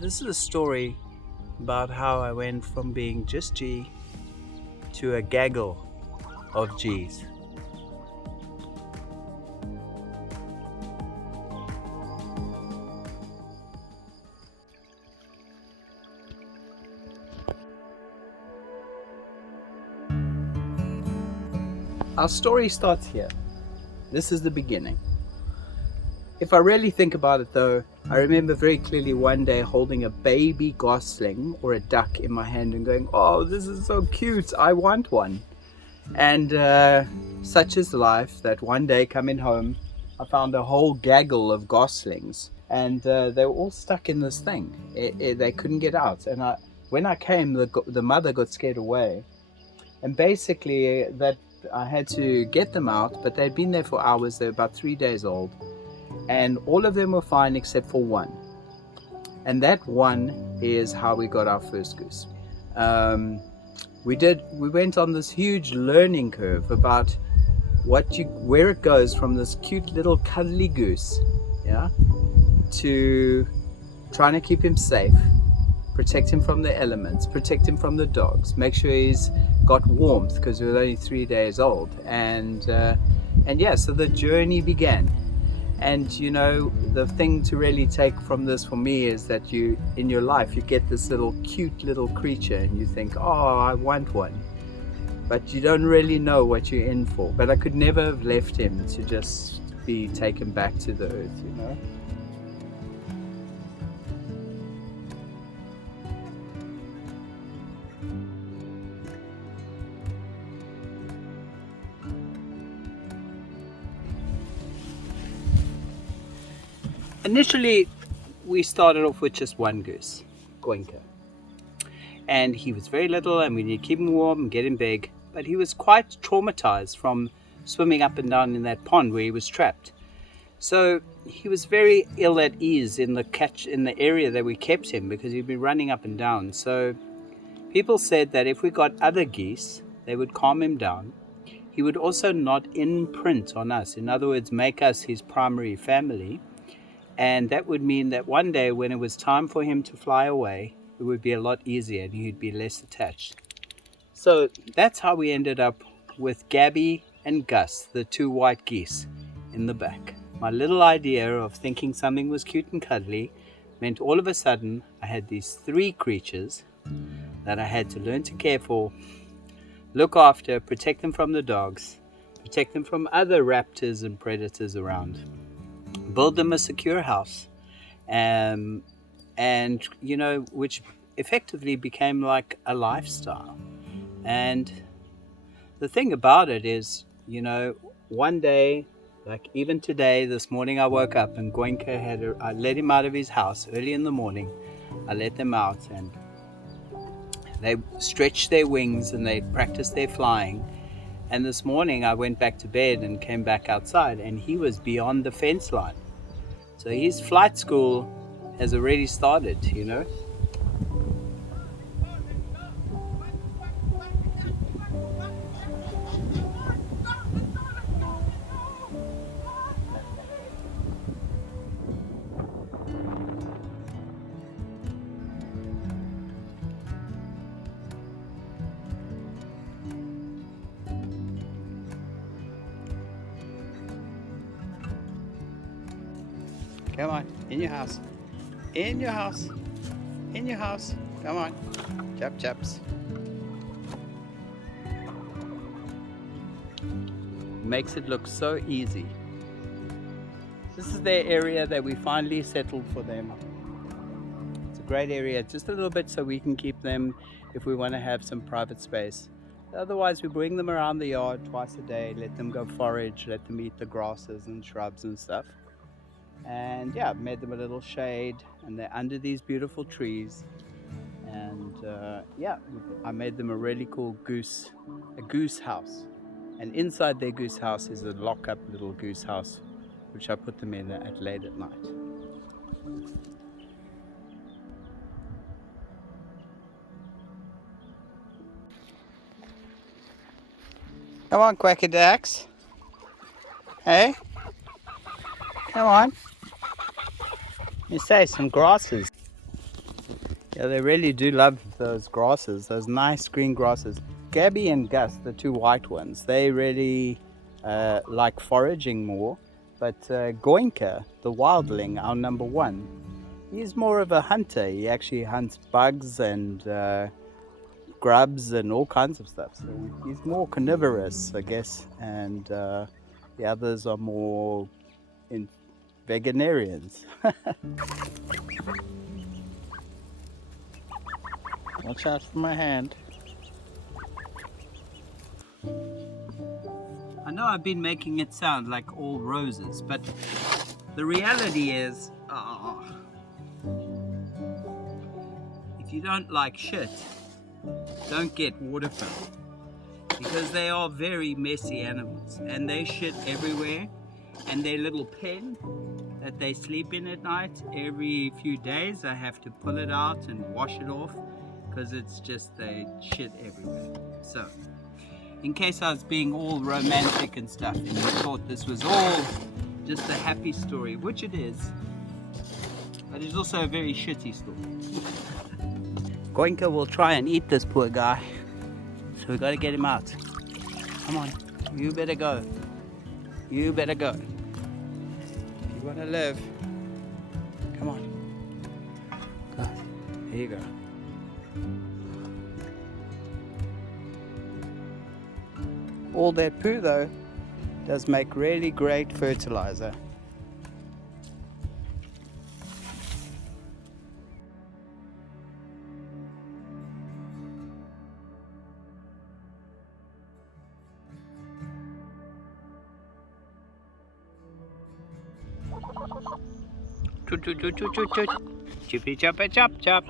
This is a story about how I went from being just G to a gaggle of G's. Our story starts here. This is the beginning. If I really think about it though, I remember very clearly one day holding a baby gosling or a duck in my hand and going, "Oh, this is so cute, I want one." And such is life that one day coming home, I found a whole gaggle of goslings, and they were all stuck in this thing. They couldn't get out. And when I came, the mother got scared away. And basically that I had to get them out, but they'd been there for hours. They were about 3 days old. And all of them were fine except for one. And that one is how we got our first goose. We went on this huge learning curve about where it goes from this cute little cuddly goose, yeah, to trying to keep him safe, protect him from the elements, protect him from the dogs, make sure he's got warmth because he was only 3 days old. And yeah, so the journey began. And you know, the thing to really take from this for me is that in your life you get this little cute little creature and you think, oh, I want one, but you don't really know what you're in for. But I could never have left him to just be taken back to the earth, you know. Initially, we started off with just one goose, Goinka. And he was very little and we need to keep him warm and get him big. But he was quite traumatized from swimming up and down in that pond where he was trapped. So he was very ill at ease in the area that we kept him because he'd been running up and down. So people said that if we got other geese, they would calm him down. He would also not imprint on us. In other words, make us his primary family. And that would mean that one day when it was time for him to fly away, it would be a lot easier and he'd be less attached. So that's how we ended up with Gabby and Gus, the two white geese, in the back. My little idea of thinking something was cute and cuddly meant all of a sudden I had these three creatures that I had to learn to care for, look after, protect them from the dogs, protect them from other raptors and predators around. Build them a secure house, and you know, which effectively became like a lifestyle. And the thing about it is, you know, one day, like even today, this morning I woke up and Goinka I let him out of his house early in the morning. I let them out and they stretched their wings and they practiced their flying. And this morning I went back to bed and came back outside and he was beyond the fence line. So his flight school has already started, you know. Come on, in your house. In your house. In your house. Come on. Chaps. Makes it look so easy. This is their area that we finally settled for them. It's a great area, just a little bit so we can keep them if we want to have some private space. Otherwise, we bring them around the yard twice a day, let them go forage, let them eat the grasses and shrubs and stuff. And yeah, I've made them a little shade and they're under these beautiful trees. And yeah, I made them a really cool goose house. And inside their goose house is a lock-up little goose house, which I put them in late at night. Come on, Quackadex. Hey? Come on. You say some grasses. Yeah, they really do love those grasses, those nice green grasses. Gabby and Gus, the two white ones, they really like foraging more. But Goinka, the wildling, our number one, he's more of a hunter. He actually hunts bugs and grubs and all kinds of stuff. So he's more carnivorous, I guess. And the others are more vegetarians. Watch out for my hand. I know I've been making it sound like all roses, but the reality is, if you don't like shit, don't get waterfowl, because they are very messy animals and they shit everywhere, and their little pen that they sleep in at night, every few days I have to pull it out and wash it off, because it's just they shit everywhere. So in case I was being all romantic and stuff and you thought this was all just a happy story, which it is, but it's also a very shitty story. Goinka will try and eat this poor guy, so we got to get him out. Come on, you better go. You better go. If you want to live, come on. Go. Here you go. All that poo though does make really great fertilizer. Chut chut chut chut chut chut. Chippy choppa chop chop.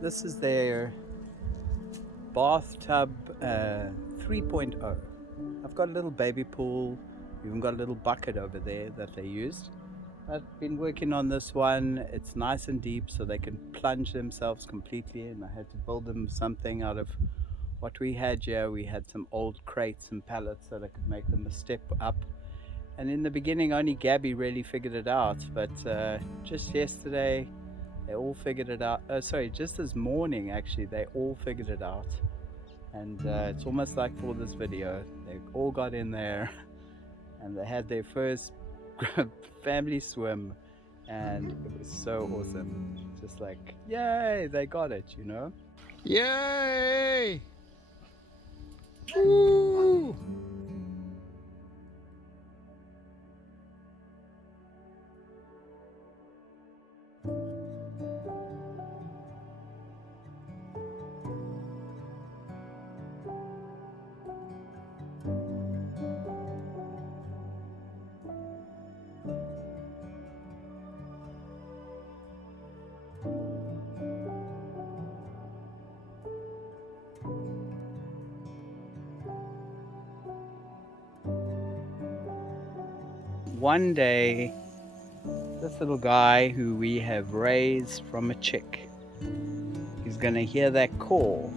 This is their bathtub 3.0. I've got a little baby pool, even got a little bucket over there that they used. I've been working on this one. It's nice and deep so they can plunge themselves completely in. I had to build them something out of what we had here. We had some old crates and pallets so they could make them a step up. And in the beginning only Gabby really figured it out, but just yesterday they all figured it out. Just this morning actually they all figured it out. And it's almost like for this video, they all got in there and they had their first family swim, and it was so awesome. Just like, yay, they got it, you know? Yay! Woo! One day, this little guy who we have raised from a chick, he's gonna hear that call.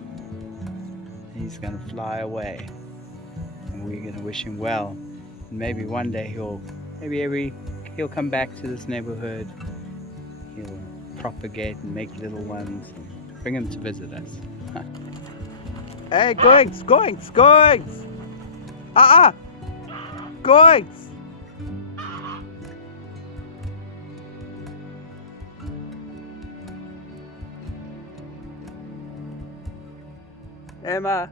He's gonna fly away, and we're gonna wish him well. And maybe one day he'll come back to this neighborhood. He'll propagate and make little ones, and bring them to visit us. Hey, Goinks! Goinks! Emma.